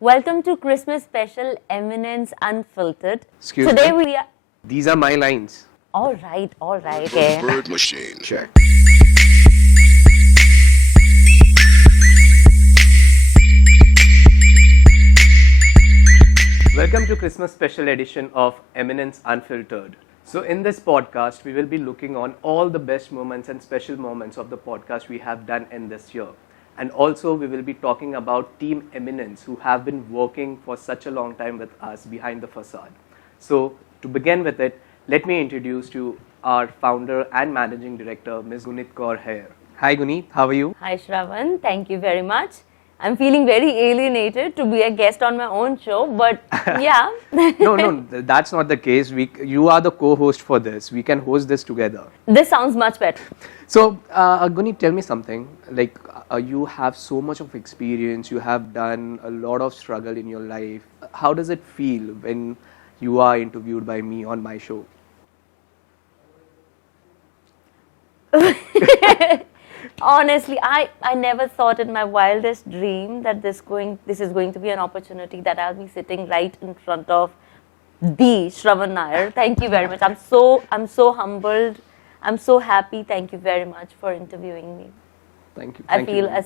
Welcome to Christmas special Eminence Unfiltered. Excuse Today me? we are... These are my lines. All right. Okay. Bird machine. Check. Welcome to Christmas special edition of Eminence Unfiltered. So in this podcast, we will be looking on all the best moments and special moments of the podcast we have done in this year. And also we will be talking about Team Eminence who have been working for such a long time with us behind the facade. So to begin with it, let me introduce to our founder and managing director, Ms. Gunit Kaur here. Hi Gunit, how are you? Hi Shravan, thank you very much. I'm feeling very alienated to be a guest on my own show, but yeah. No, that's not the case. You are the co-host for this. We can host this together. This sounds much better. So, Gunit, tell me something. Like, you have so much of experience. You have done a lot of struggle in your life. How does it feel when you are interviewed by me on my show? Honestly, I never thought in my wildest dream that this is going to be an opportunity that I'll be sitting right in front of the Shravan Nair. Thank you very much. I'm so humbled. I'm so happy. Thank you very much for interviewing me. Thank you. I feel a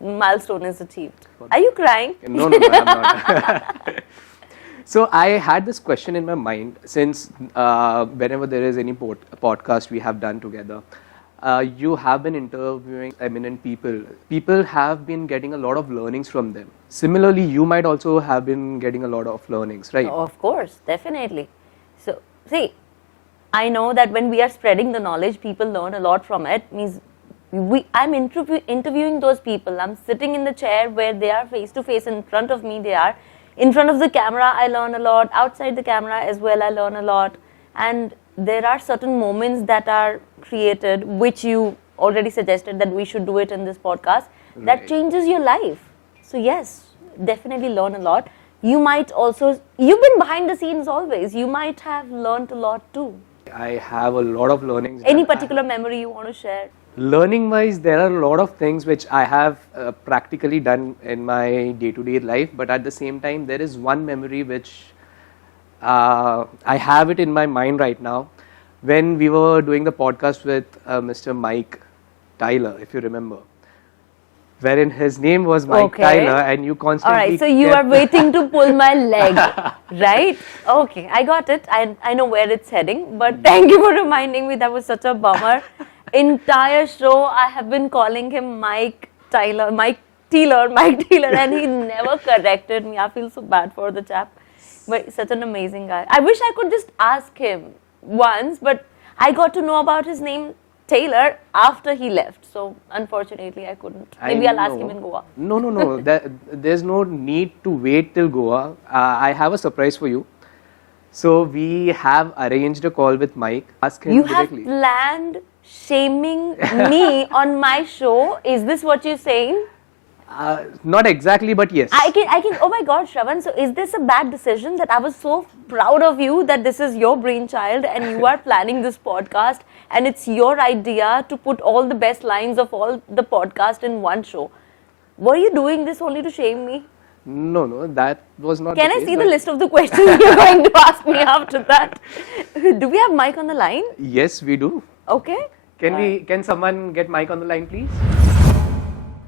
milestone is achieved. Are you crying? No, I'm not. So I had this question in my mind since whenever there is any podcast we have done together. You have been interviewing eminent people. People have been getting a lot of learnings from them. Similarly, you might also have been getting a lot of learnings, right? Oh, of course, definitely. So, see, I know that when we are spreading the knowledge, people learn a lot from it. I'm interviewing those people. I'm sitting in the chair where they are face to face. In front of me, they are. In front of the camera, I learn a lot. Outside the camera as well, I learn a lot. And there are certain moments that are created, which you already suggested that we should do it in this podcast, that changes your life. So yes, definitely learn a lot. You've been behind the scenes always. You might have learned a lot too. I have a lot of learnings. Any particular memory you want to share? Learning wise, there are a lot of things which I have practically done in my day-to-day life, but at the same time, there is one memory which I have it in my mind right now. When we were doing the podcast with Mr. Mike Teiler, if you remember, wherein his name was Mike Teiler, and you constantly... All right, so you are waiting to pull my leg, right? Okay, I got it. I know where it's heading, but thank you for reminding me. That was such a bummer. Entire show, I have been calling him Mike Teiler, and he never corrected me. I feel so bad for the chap, but he's such an amazing guy. I wish I could just ask him once, but I got to know about his name Teiler after he left, so unfortunately I couldn't. Maybe I'll ask him in Goa. No. There's no need to wait till Goa. I have a surprise for you. So we have arranged a call with Mike. Ask him directly. You have planned shaming me on my show. Is this what you're saying? Not exactly, but yes. I can. Oh my God, Shravan. So is this a bad decision that I was so proud of you that this is your brainchild and you are planning this podcast and it's your idea to put all the best lines of all the podcast in one show? Were you doing this only to shame me? No, that was not. Can I see the list of the questions you're going to ask me after that? Do we have Mike on the line? Yes, we do. Okay. Can someone get Mike on the line, please?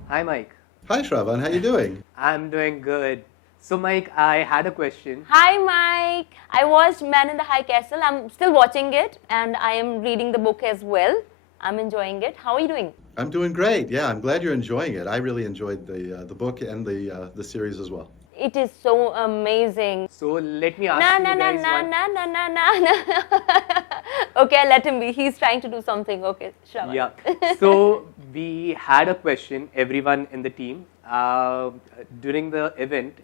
Hi, Mike. Hi, Shravan. How you doing? I'm doing good. So, Mike, I had a question. Hi, Mike. I watched Man in the High Castle. I'm still watching it, and I am reading the book as well. I'm enjoying it. How are you doing? I'm doing great. Yeah, I'm glad you're enjoying it. I really enjoyed the book and the series as well. It is so amazing. So, let me ask you guys Okay, let him be. He's trying to do something. Okay, Shravan. Yeah. So, we had a question, everyone in the team. During the event,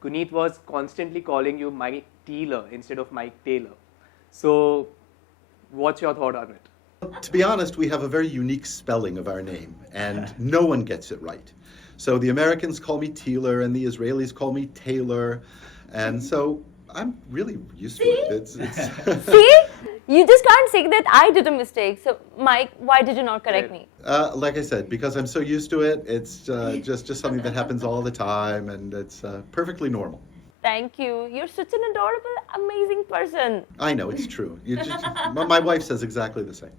Gunit was constantly calling you Mike Teiler instead of Mike Taylor. So, what's your thought on it? To be honest, we have a very unique spelling of our name, and no one gets it right. So the Americans call me Teiler, and the Israelis call me Taylor, and so I'm really used to it. It's See? You just can't say that I did a mistake. So, Mike, why did you not correct me? Like I said, because I'm so used to it, it's just something that happens all the time, and it's perfectly normal. Thank you. You're such an adorable, amazing person. I know, it's true. My wife says exactly the same.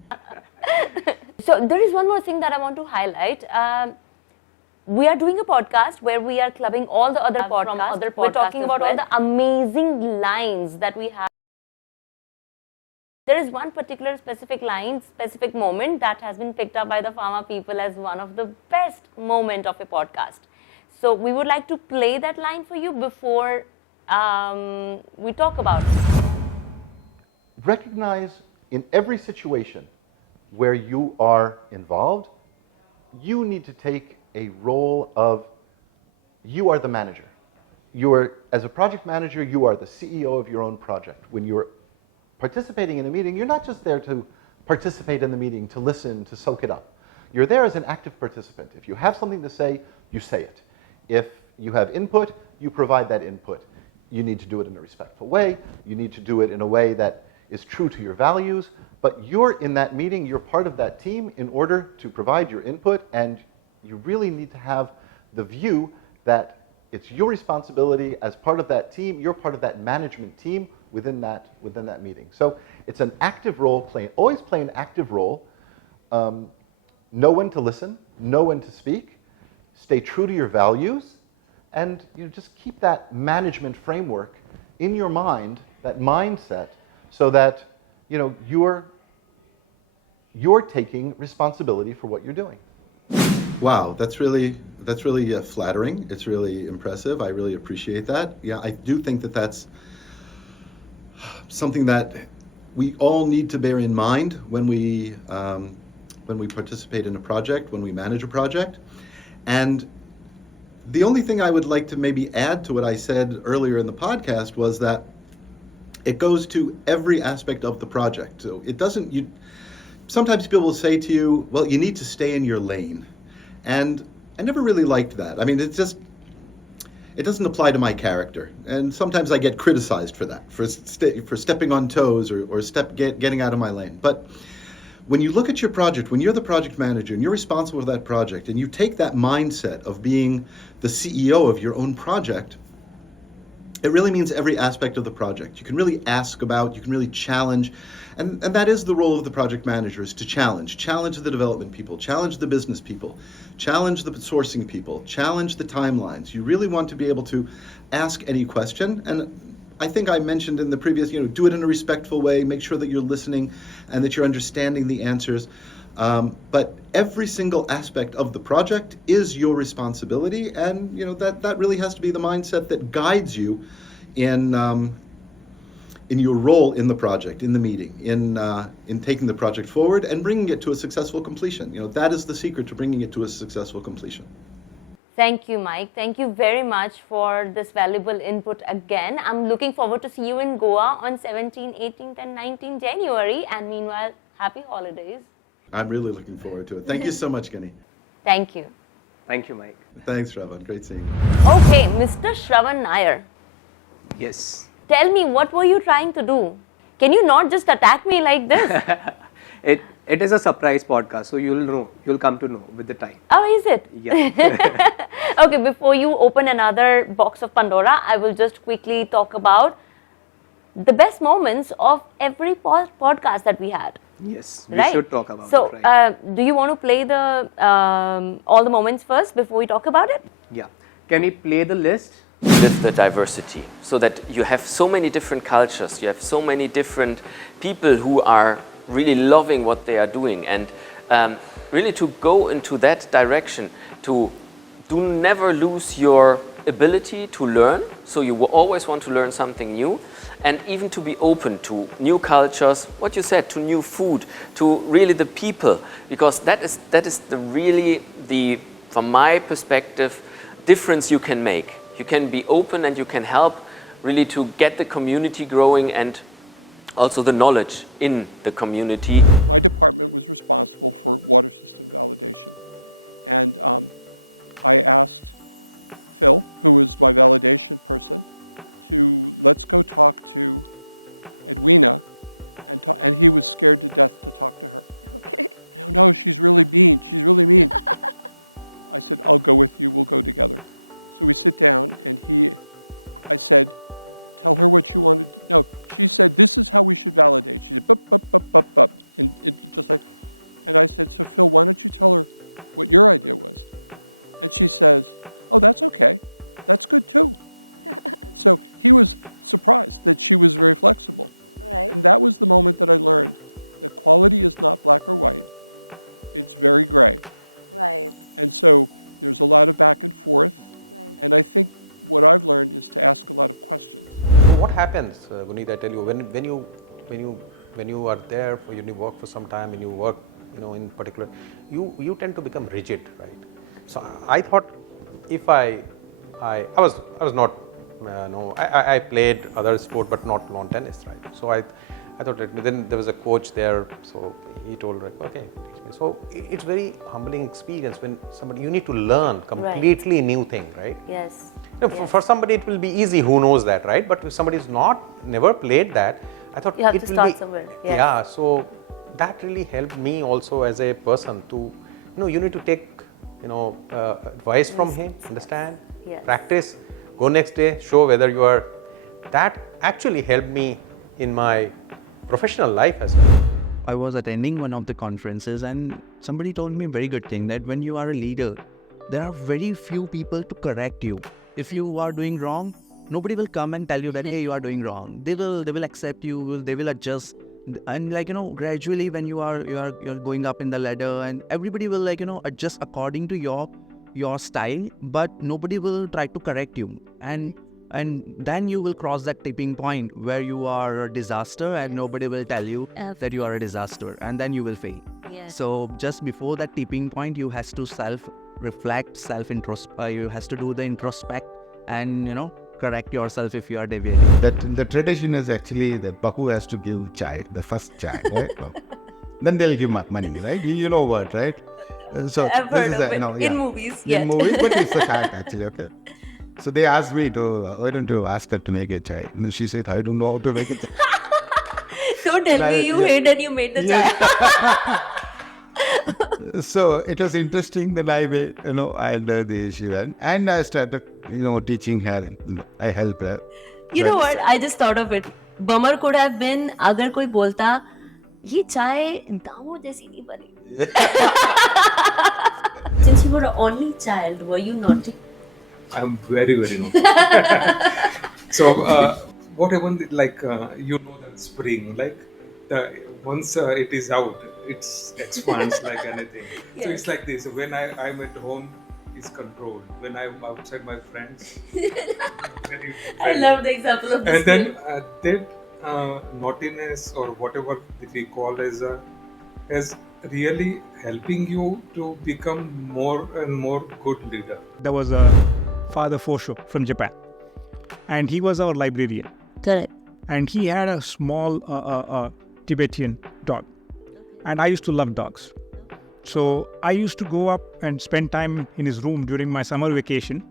So there is one more thing that I want to highlight. We are doing a podcast where we are clubbing all the other podcasts. We're talking about all the amazing lines that we have. There is one particular specific line, specific moment that has been picked up by the Pharma people as one of the best moment of a podcast. So we would like to play that line for you before we talk about it. Recognize in every situation where you are involved, you need to take a role of, you are the manager. As a project manager, you are the CEO of your own project. When you're participating in a meeting, you're not just there to participate in the meeting, to listen, to soak it up. You're there as an active participant. If you have something to say, you say it. If you have input, you provide that input. You need to do it in a respectful way. You need to do it in a way that is true to your values. But you're in that meeting, you're part of that team in order to provide your input, and you really need to have the view that it's your responsibility as part of that team, you're part of that management team within that meeting. So it's an active role, always play an active role, know when to listen, know when to speak, stay true to your values, and just keep that management framework in your mind, that mindset, so that you're taking responsibility for what you're doing. Wow, that's really flattering. It's really impressive. I really appreciate that. Yeah, I do think that that's something that we all need to bear in mind when we participate in a project, when we manage a project. And the only thing I would like to maybe add to what I said earlier in the podcast was that it goes to every aspect of the project. So it doesn't. Sometimes people will say to you, "Well, you need to stay in your lane." And I never really liked that. I mean, it doesn't apply to my character. And sometimes I get criticized for that, for stepping on toes or getting out of my lane. But when you look at your project, when you're the project manager and you're responsible for that project, and you take that mindset of being the CEO of your own project, it really means every aspect of the project. You can really ask about, you can really challenge, and that is the role of the project manager, is to challenge the development people, challenge the business people, challenge the sourcing people, challenge the timelines. You really want to be able to ask any question, and I think I mentioned in the previous, do it in a respectful way, make sure that you're listening and that you're understanding the answers. But every single aspect of the project is your responsibility, and that really has to be the mindset that guides you in your role in the project, in the meeting, in taking the project forward and bringing it to a successful completion. That is the secret to bringing it to a successful completion. Thank you, Mike. Thank you very much for this valuable input again. I'm looking forward to see you in Goa on 17th, 18th and 19th January. And meanwhile, happy holidays. I'm really looking forward to it. Thank you so much, Kenny. Thank you. Thank you, Mike. Thanks, Shravan. Great seeing you. Okay, Mr. Shravan Nair. Yes. Tell me, what were you trying to do? Can you not just attack me like this? It is a surprise podcast, so you'll come to know with the time. Oh, is it? Yeah. Okay, before you open another box of Pandora, I will just quickly talk about the best moments of every podcast that we had. Yes, we should talk about so, it. Right. Do you want to play the all the moments first before we talk about it? Yeah. Can we play the list? With the diversity, so that you have so many different cultures, you have so many different people who are really loving what they are doing, and really to go into that direction, to never lose your ability to learn, so you will always want to learn something new, and even to be open to new cultures, what you said, to new food, to really the people, because that is the from my perspective, difference you can make. You can be open and you can help really to get the community growing and also the knowledge in the community. So what happens, Guneet? I tell you, when you are there for you work for some time and you work, in particular, you tend to become rigid, right? So I thought, if I was not, I played other sport but not lawn tennis, right? So I thought that. Then there was a coach there, so he told, like, okay, teach me. So it's very humbling experience when you need to learn completely new thing, right? Yes. For somebody it will be easy who knows that, right? But if somebody is never played that, I thought You have it to will start be, somewhere. Yeah, so that really helped me also as a person to, you need to take, advice from him, understand, Yes. practice, go next day, show whether you are. That actually helped me in my professional life as well. I was attending one of the conferences and somebody told me a very good thing, that when you are a leader, there are very few people to correct you. If you are doing wrong, nobody will come and tell you that, hey, you are doing wrong. They will accept you, they will adjust. And gradually when you're going up in the ladder, and everybody will adjust according to your style, but nobody will try to correct you. And then you will cross that tipping point where you are a disaster and nobody will tell you that you are a disaster, and then you will fail. Yes. So just before that tipping point, you has to self-reflect, you has to do the introspect and correct yourself if you are deviating. That the tradition is actually that Baku has to give chai, the first chai, right? Then they'll give money, right? You know what, right? So I've heard is of it in movies. In movies, but it's a fact actually. Okay. So they asked me why don't you ask her to make a chai? And she said, I don't know how to make it. Don't tell me you hate and you made the chai. So it was interesting that I learned the issue and I started, teaching her. I helped her. You know what? I just thought of it. Bummer could have been, agar koi bolta, ye chai Damo jaisi nahi bani. Since you were an only child, were you naughty? I'm very, very naughty. So what happened, that spring, once it is out, it expands like anything. Yes. So it's like this. When I'm at home, it's controlled. When I'm outside my friends, very I love the example of this. And then that naughtiness or whatever that we call as really helping you to become more and more good leader. There was a Father Fosho from Japan, and he was our librarian. Correct. And he had a small Tibetan dog, and I used to love dogs. So I used to go up and spend time in his room during my summer vacation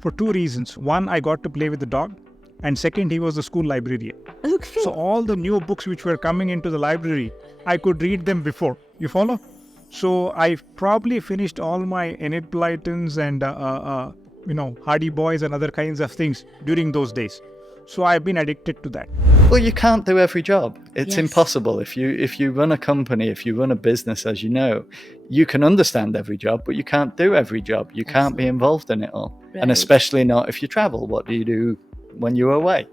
for two reasons. One, I got to play with the dog, and second, he was the school librarian. Okay. So all the new books which were coming into the library, I could read them before. You follow? So I probably finished all my Enid Blytons and Hardy Boys and other kinds of things during those days. So I've been addicted to that. Well, you can't do every job. It's Yes. impossible. If you run a company, if you run a business, as you know, you can understand every job, but you can't do every job. You can't be involved in it all. And Right. especially not if you travel. What do you do when you're away?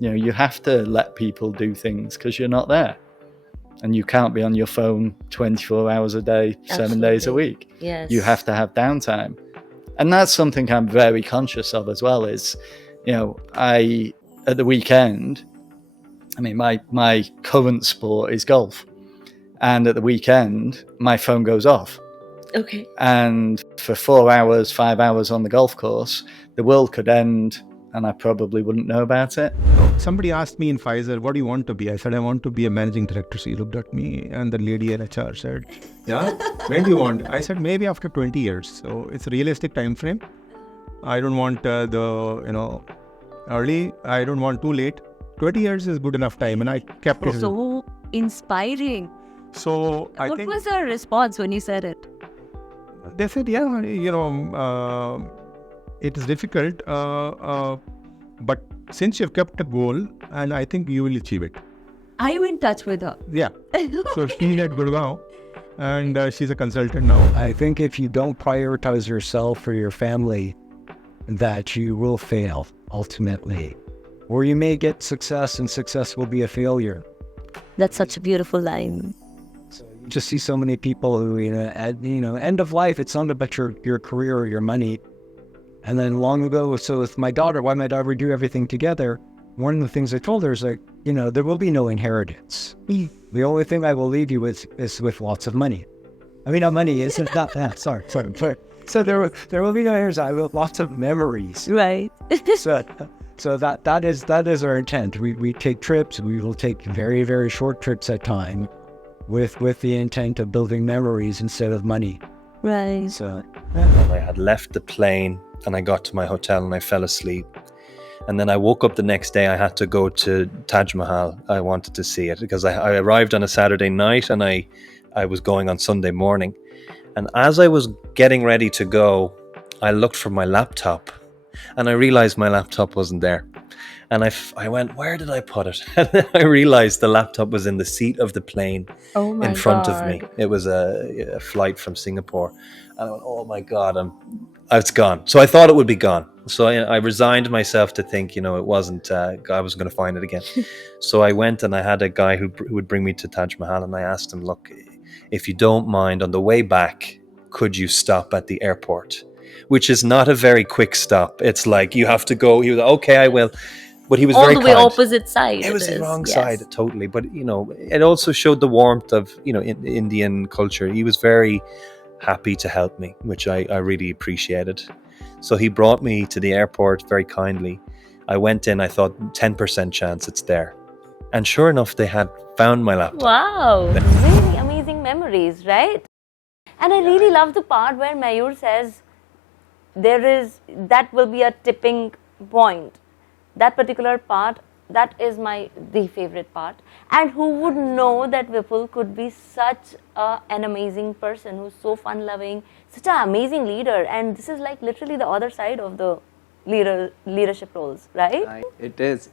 You have to let people do things because you're not there. And you can't be on your phone 24 hours a day, 7 days a Absolutely. week. Yes. You have to have downtime. And that's something I'm very conscious of as well is, I, at the weekend, my current sport is golf. And at the weekend, my phone goes off. Okay. And for 4 hours, 5 hours on the golf course, the world could end and I probably wouldn't know about it. Somebody asked me in Pfizer, what do you want to be? I said, I want to be a managing director. She looked at me and the lady in HR said, yeah, when do you want? I said, maybe after 20 years. So it's a realistic time frame. I don't want early. I don't want too late. 20 years is good enough time. And I kept it. So inspiring. So I What think was her response when you said it? they said, yeah, it is difficult. But since you've kept a goal, and I think you will achieve it. Are you in touch with her? Yeah. So she's at Gurgaon and she's a consultant now. I think if you don't prioritize yourself or your family, that you will fail ultimately. Or you may get success and success will be a failure. That's such a beautiful line. So you just see so many people who, at end of life, it's not about your career or your money. And then long ago, so with my daughter, why my daughter do everything together, one of the things I told her is like, there will be no inheritance. The only thing I will leave you with is with lots of money. I mean, not money, isn't not that, sorry. So there will be no inheritance, I will lots of memories. Right. So that is our intent. We take trips, we will take very, very short trips at time with the intent of building memories instead of money. Right. So I had left the plane and I got to my hotel and I fell asleep. And then I woke up the next day, I had to go to Taj Mahal. I wanted to see it because I arrived on a Saturday night and I was going on Sunday morning. And as I was getting ready to go, I looked for my laptop and I realized my laptop wasn't there. And I went, where did I put it? And then I realized the laptop was in the seat of the plane in front of me. It was a flight from Singapore. And I went, oh my God, it's gone. So I thought it would be gone. So I resigned myself to think, it wasn't, I was going to find it again. So I went and I had a guy who would bring me to Taj Mahal and I asked him, look, if you don't mind, on the way back, could you stop at the airport? Which is not a very quick stop. It's like you have to go. He was like, okay, I will. But he was very kind. All the way opposite side. It was the wrong side, totally. But, it also showed the warmth of, Indian culture. He was very happy to help me, which I really appreciated. So he brought me to the airport very kindly. I went in, I thought 10% chance it's there. And sure enough, they had found my laptop. Wow. Really amazing memories, right? And I really love the part where Mayur says that will be a tipping point. That particular part, that is the favorite part. And who would know that Vipul could be such an amazing person who's so fun-loving, such an amazing leader. And this is like literally the other side of the leadership roles, right? It is.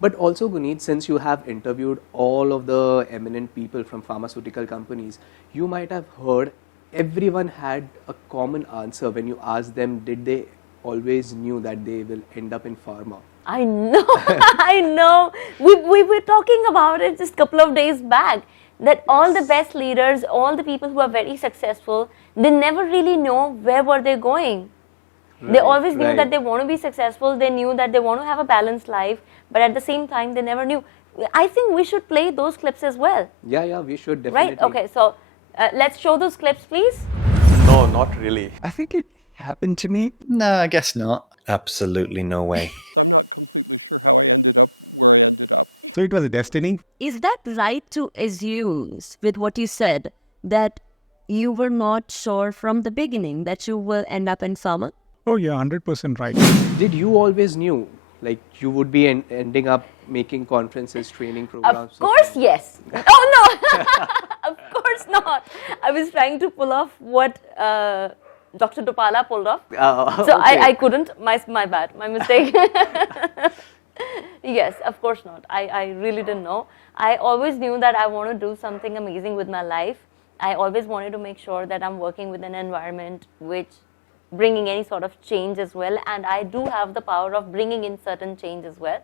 But also, Guneet, since you have interviewed all of the eminent people from pharmaceutical companies, you might have heard everyone had a common answer when you asked them, did they always knew that they will end up in pharma? I know, I know. We were talking about it just a couple of days back, that all the best leaders, all the people who are very successful, they never really know where were they going. They always knew that they want to be successful, they knew that they want to have a balanced life, but at the same time, they never knew. I think we should play those clips as well. Yeah, we should definitely. Right, okay, so let's show those clips, please. No, not really. I think it happened to me. No, I guess not. Absolutely no way. So it was a destiny. Is that right to assume, with what you said, that you were not sure from the beginning that you will end up in pharma? Oh yeah, 100% right. Did you always knew, like you would be ending up making conferences, training programs? Of course, yes. Oh no, of course not. I was trying to pull off what Dr. Dopala pulled off. So okay. I couldn't. My bad. My mistake. Yes, of course not. I really didn't know. I always knew that I want to do something amazing with my life. I always wanted to make sure that I'm working with an environment which bringing any sort of change as well. And I do have the power of bringing in certain change as well.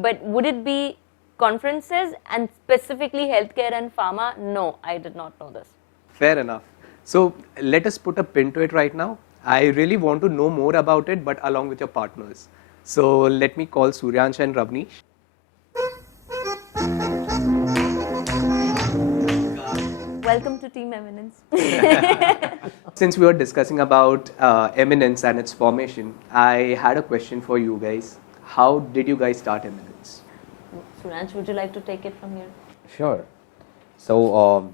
But would it be conferences and specifically healthcare and pharma? No, I did not know this. Fair enough. So let us put a pin to it right now. I really want to know more about it, but along with your partners. So let me call Suryansh and Ravneesh. Welcome to Team Eminence. Since we were discussing about Eminence and its formation, I had a question for you guys. How did you guys start Eminence? Suryansh, would you like to take it from here? Sure. So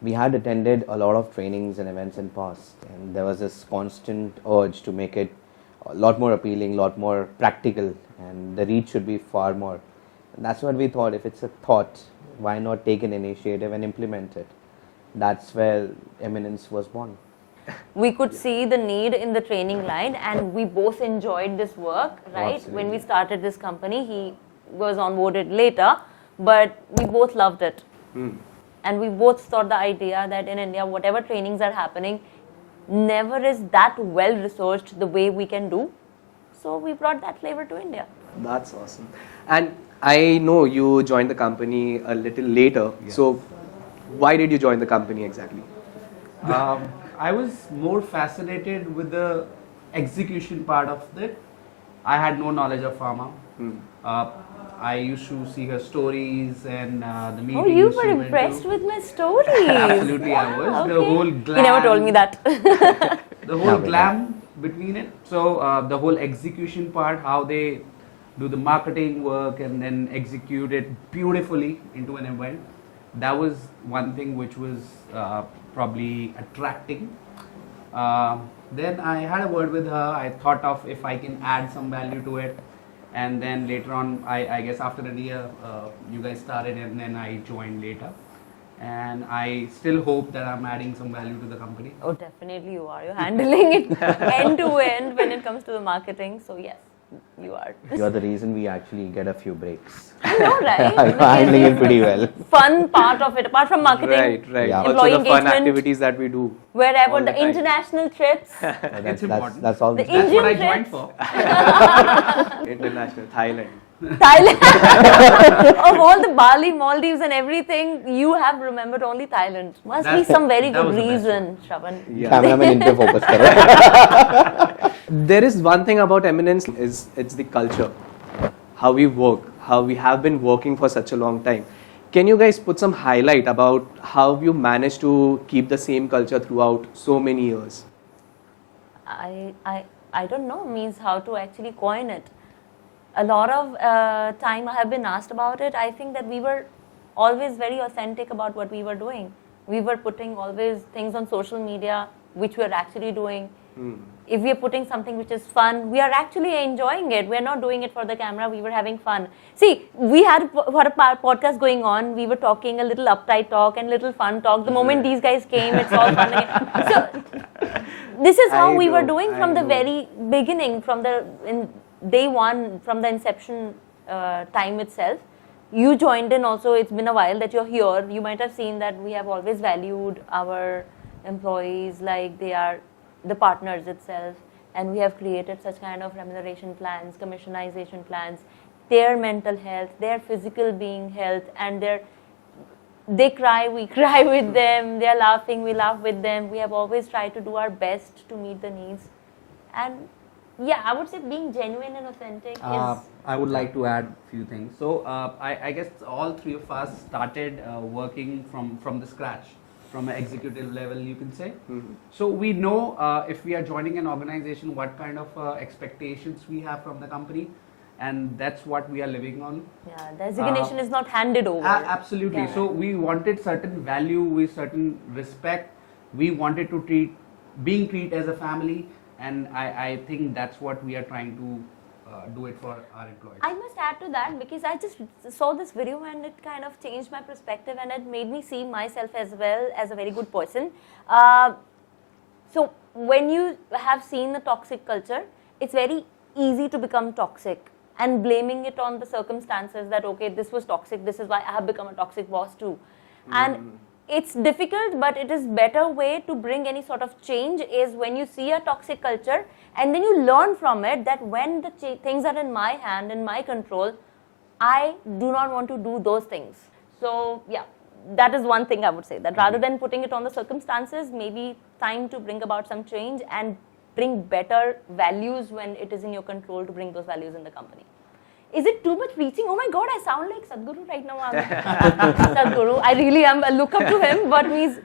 we had attended a lot of trainings and events in past, and there was this constant urge to make it a lot more appealing, a lot more practical, and the reach should be far more. And that's what we thought. If it's a thought, why not take an initiative and implement it? That's where Eminence was born. We could see the need in the training line, and we both enjoyed this work, right? Absolutely. When we started this company, he was onboarded later, but we both loved it. And we both thought the idea that in India, whatever trainings are happening, never is that well researched the way we can do. So we brought that flavor to India. That's awesome. And I know you joined the company a little later. Yeah. So why did you join the company exactly? I was more fascinated with the execution part of it. I had no knowledge of Pharma. I used to see her stories and the meetings. Oh, you she were went impressed to. with my stories. Absolutely, I was. Wow, The okay. whole glam. You never told me that. The whole glam between it. So the whole execution part, how they do the marketing work and then execute it beautifully into an event. That was one thing which was probably attracting. Then I had a word with her. I thought of if I can add some value to it. And then later on, I guess after a year, you guys started and then I joined later. And I still hope that I'm adding some value to the company. Oh, definitely you are. You're handling it end to end when it comes to the marketing. So yes, you are. You're the reason we actually get a few breaks. I know, right? I'm handling it pretty well. Fun part of it, apart from marketing, Right. Yeah. Also employee the fun engagement, activities that we do. wherever all the time. international trips. That's all. The That's what I Indian joined trips. for. International, Thailand. Thailand. Of all the Bali, Maldives and everything, you have remembered only Thailand. Must be some very that good was the best reason, Shravan. Cameraman into focus karo. There is one thing about Eminence is it's the culture, how we work, how we have been working for such a long time. Can you guys put some highlight about how you managed to keep the same culture throughout so many years? I don't know, means how to actually coin it. A lot of time I have been asked about it. I think that we were always very authentic about what we were doing. We were putting always things on social media which we are actually doing. If we are putting something which is fun, we are actually enjoying it. We are not doing it for the camera. We were having fun. See, we had for a podcast going on. We were talking a little uptight talk and little fun talk. The moment these guys came, it's all fun again. So this is how we were doing from the very beginning, from the day one, from the inception time itself. You joined in also. It's been a while that you're here. You might have seen that we have always valued our employees like they are the partners itself, and we have created such kind of remuneration plans, commissionization plans, their mental health, their physical being health, and they cry, we cry with them, they are laughing, we laugh with them. We have always tried to do our best to meet the needs. And yeah, I would say being genuine and authentic is... I would like to add a few things. So I guess all three of us started working from the scratch, from an executive level, you can say. So we know if we are joining an organization, what kind of expectations we have from the company, and that's what we are living on. Yeah, designation is not handed over. Absolutely. Yeah. So we wanted certain value, with certain respect. We wanted to being treated as a family, and I think that's what we are trying to do it for our employees. I must add to that because I just saw this video and it kind of changed my perspective and it made me see myself as well as a very good person. So when you have seen a toxic culture, it's very easy to become toxic and blaming it on the circumstances that, okay, this was toxic, this is why I have become a toxic boss too. And it's difficult, but it is better way to bring any sort of change is when you see a toxic culture and then you learn from it that when the things are in my hand, in my control, I do not want to do those things. So yeah, that is one thing I would say, that rather than putting it on the circumstances, maybe time to bring about some change and bring better values when it is in your control to bring those values in the company. Is it too much preaching? Oh my God, I sound like Sadhguru right now. Sadhguru, I really am. I look up to him, but is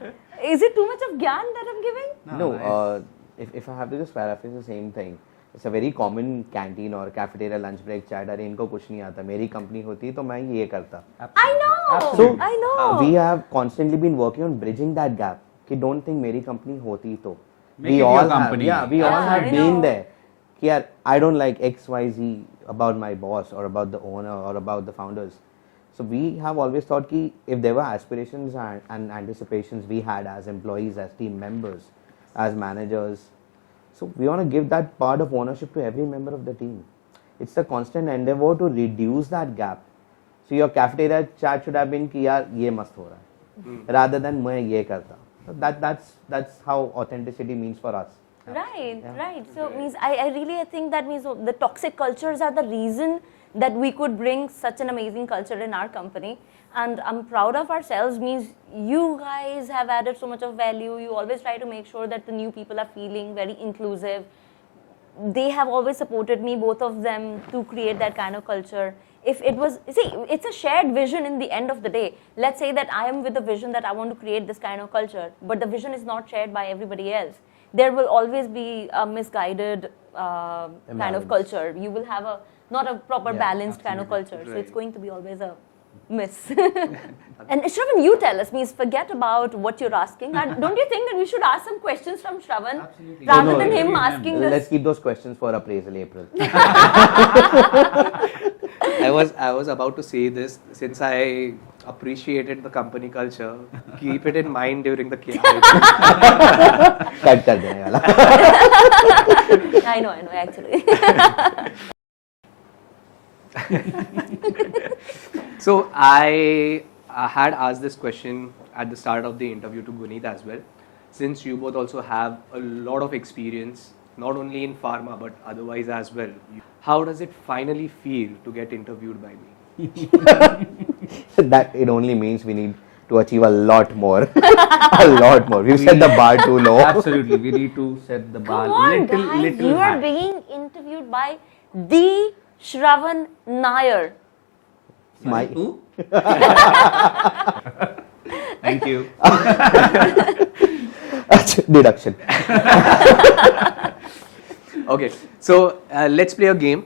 it too much of gyan that I'm giving? No, if I have to just paraphrase the same thing, it's a very common canteen or cafeteria lunch break chat. अरे इनको कुछ नहीं आता. मेरी company होती तो मैं ये करता. I know. So I know. We have constantly been working on bridging that gap. कि don't think मेरी company होती तो. Make it your company. We all have been there. कि यार, I don't like X, Y, Z about my boss or about the owner or about the founders. So we have always thought कि if there were aspirations and anticipations we had as employees, as team members, as managers, so we want to give that part of ownership to every member of the team. It's the constant endeavor to reduce that gap. So your cafeteria chat should have been कि यार ये मस्त हो रहा है, rather than मैं ये करता. So that's how authenticity means for us. Right, right. So means I really think that means the toxic cultures are the reason that we could bring such an amazing culture in our company. and I'm proud of ourselves means you guys have added so much of value. You always try to make sure that the new people are feeling very inclusive. They have always supported me, both of them, to create that kind of culture. If it was, see, it's a shared vision in the end of the day. Let's say that I am with the vision that I want to create this kind of culture, but the vision is not shared by everybody else. There will always be a misguided kind of culture. You will have not a proper balanced kind of culture. So it's going to be always a miss. And Shravan, you tell us, means forget about what you're asking. And don't you think that we should ask some questions from Shravan rather than him asking this? Let's keep those questions for appraisal April. I was about to say this, since I appreciated the company culture, keep it in mind during the KI. Cut dene wala. I know, actually. So I had asked this question at the start of the interview to Guneet as well. Since you both also have a lot of experience, not only in pharma but otherwise as well, how does it finally feel to get interviewed by me? That it only means we need to achieve a lot more. A lot more. We've set the bar too low. Absolutely, we need to set the bar Come on, little guys, you are high. being interviewed by the Shravan Nair. My Who? Thank you. Deduction. Okay, so let's play a game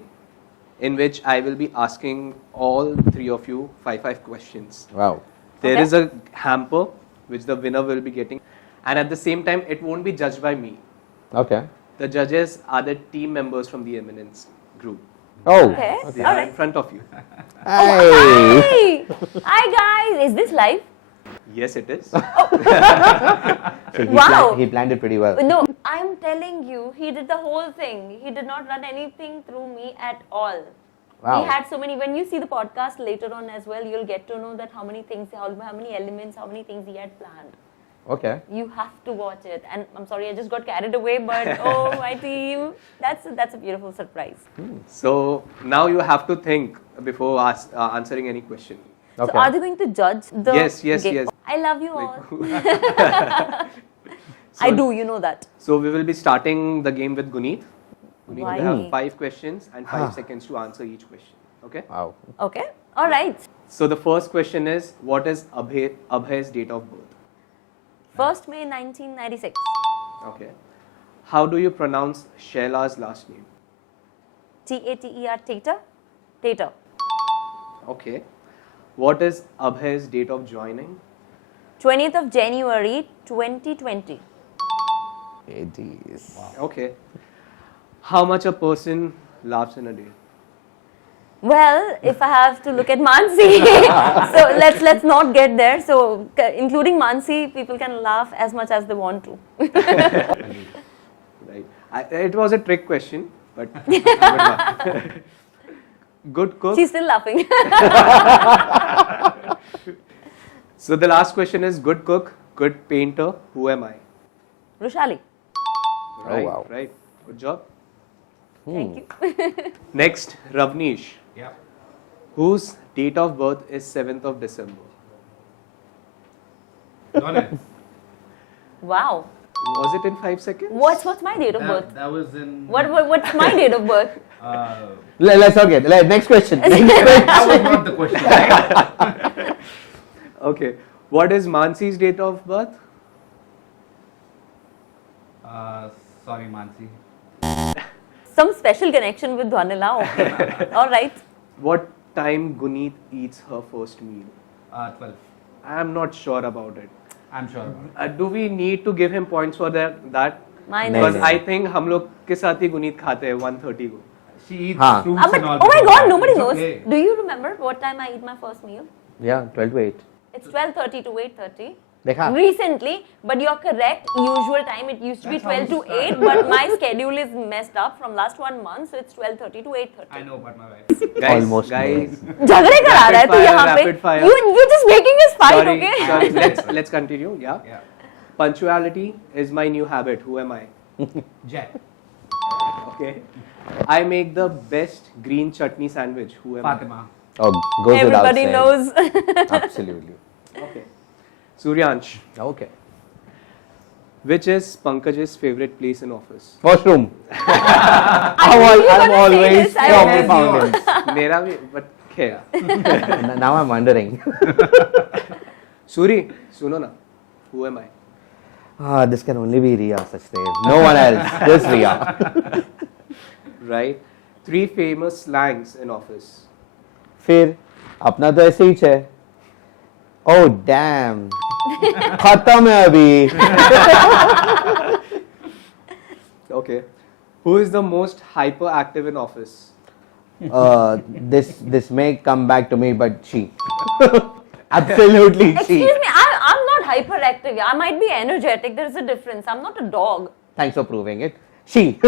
in which I will be asking all three of you five questions. Wow. There is a hamper which the winner will be getting, and at the same time it won't be judged by me. Okay. The judges are the team members from the Eminence Group. Oh. Okay. They are in front of you. Hi! Hi guys! Is this live? Yes, it is. So Wow. he planned it pretty well. No, I'm telling you, he did the whole thing. He did not run anything through me at all. Wow. We had so many, when you see the podcast later on as well, you'll get to know that how many things, how many elements, how many things he had planned. Okay. You have to watch it. And I'm sorry, I just got carried away, but oh, my team, that's a beautiful surprise. So now you have to think before answering any question. So are they going to judge the Yes. game? I love you all. I do, you know that. So we will be starting the game with Guneet. Guneet Why will have me? 5 questions and 5 seconds to answer each question. Okay? Wow. Okay, all right. So the first question is, what is Abhay's date of birth? 1st May 1996. Okay. How do you pronounce Shaila's last name? Tater. Tater. Tater. Okay. What is Abhay's date of joining? 20th of January 2020. Okay. How much a person laughs in a day? Well, if I have to look at Mansi, so let's not get there. So including Mansi, people can laugh as much as they want to. Right. It was a trick question, but good luck. Good cook. She's still laughing. So the last question is, good cook, good painter, who am I? Rushali. Right, wow. Right. Good job. Thank you. Next, Ravneesh. Yeah. Whose date of birth is 7th of December? Wow. Was it in 5 seconds? What's my date of birth? That was in. What's my date of birth? Let's not get. Next question. That was not the question. Right? Okay. What is Mansi's date of birth? Sorry, Mansi. Some special connection with Dhanila. Okay. All right. What time Guneet eats her first meal? 12. I am not sure about it. I'm sure about it. Do we need to give him points for that? Mine Because is. I think हम लोग के साथ ही गुनीत खाते हैं 1:30 को. She eats Haan. fruits But, and all. oh my before God, that. nobody It's knows. okay. Do you remember what time I eat my first meal? Yeah, 12 to 8. It's 12:30 to 8:30. Dekha. Recently, but you're correct. Usual time it used to be 12 to 8, but my schedule is messed up from last 1 month, so it's 12:30 to 8:30. I know, but my wife. Almost Guys. झगड़े करा रहा है तू यहाँ पे. Rapid fire. You're just making us fight, Sorry, okay? sorry. Let's continue. Yeah. Yeah. Punctuality is my new habit. Who am I? Jack. Okay. I make the best green chutney sandwich. Who am Fatima. Oh, goes without Everybody saying. knows. Absolutely. Okay. Suryansh, Okay. which is Pankaj's favorite place in office? Washroom. I'm always proper fountains. Mera bhi, but khair. Now I'm wondering. Suri, suno na. Who am I? This can only be Riya Sachdev. No one else. Just Riya. Right. 3 famous slangs in office. फिर अपना तो ऐसे ही है. Oh damn. खत्म है अभी. Okay. Who is the most hyperactive in office? This may come back to me, but she. Absolutely she. Excuse me, I'm not hyperactive. I might be energetic. There's a difference. I'm not a dog. Thanks for proving it. She.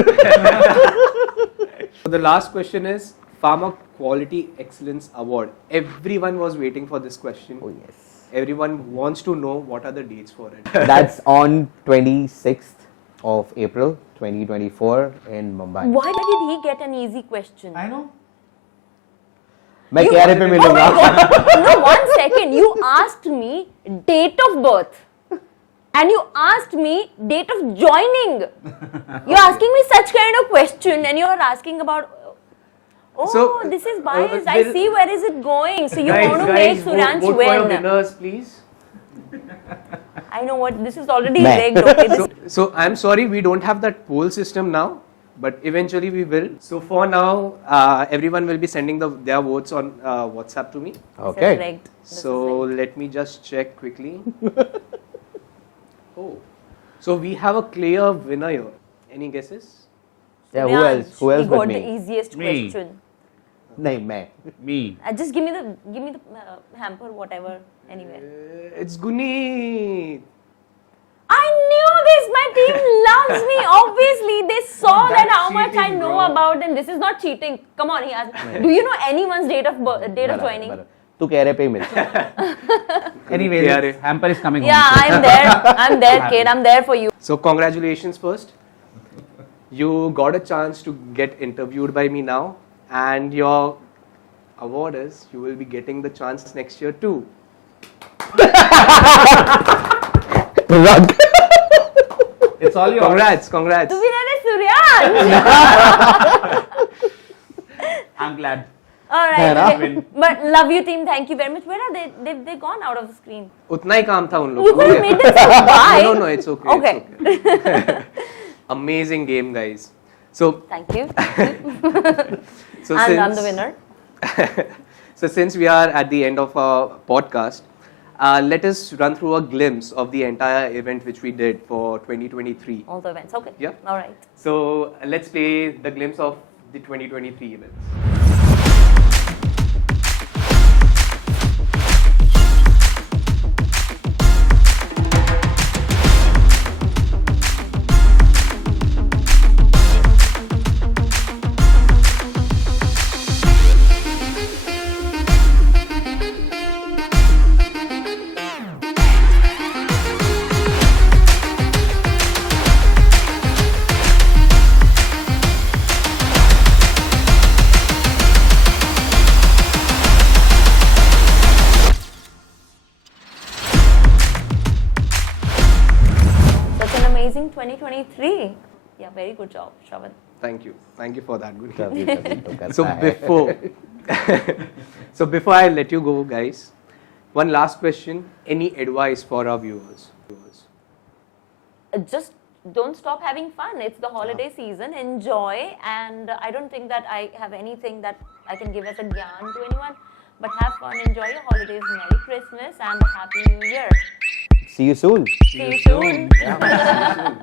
So the last question is Pharma Quality Excellence Award. Everyone was waiting for this question. Oh yes. Everyone wants to know what are the dates for it. That's on 26th of April 2024 in Mumbai. Why did he get an easy question? I know. मैं KRA पे मिलूंगा. No, 1 second. You asked me date of birth. And you asked me date of joining. You're asking me such kind of question and you're asking about, this is biased. I see where is it going. So you want to make Suryansh vote for your win. winners, please. I know what, this is already rigged. Okay, So I'm sorry we don't have that poll system now, but eventually we will. So for now, everyone will be sending their votes on WhatsApp to me. Okay. So let me just check quickly. Oh, so we have a clear winner here. Any guesses? Yeah, who else? Who else he but got me? the easiest question. नहीं मैं. Me. Just give me the hamper, whatever. Anyway. It's Guneet. I knew this. My team loves me. Obviously, they saw that how much I cheating, know bro. about them. This is not cheating. Come on, he asked. Do you know anyone's date of joining? तू KRA पे ही मिल. Anyway, this hamper is coming Yeah, home. I'm there. I'm there, kid. I'm there for you. So congratulations first. You got a chance to get interviewed by me now, and your award is you will be getting the chance next year too. Rug. It's all yours. Congrats. The winner is Suryansh. I'm glad. All right. Okay. But love you, team. Thank you very much. Where are they? They've gone out of the screen. उतना ही काम था उन लोगों You could have made them say bye. No, it's okay. Okay. It's okay. Amazing game, guys. So Thank you. so And since, I'm the winner. So since we are at the end of our podcast, let us run through a glimpse of the entire event which we did for 2023. All the events. Okay. Yeah. All right. So let's play the glimpse of the 2023 events. Such an amazing 2023. Yeah, very good job, Shravan. Thank you for that. Good. कभी तो करता So है. before I let you go, guys, one last question. Any advice for our viewers? Just don't stop having fun. It's the holiday season. Enjoy. And I don't think that I have anything that I can give as a gyan to anyone. But have fun. Enjoy your holidays. Merry Christmas and a Happy New Year. See you soon. See you soon. Yeah.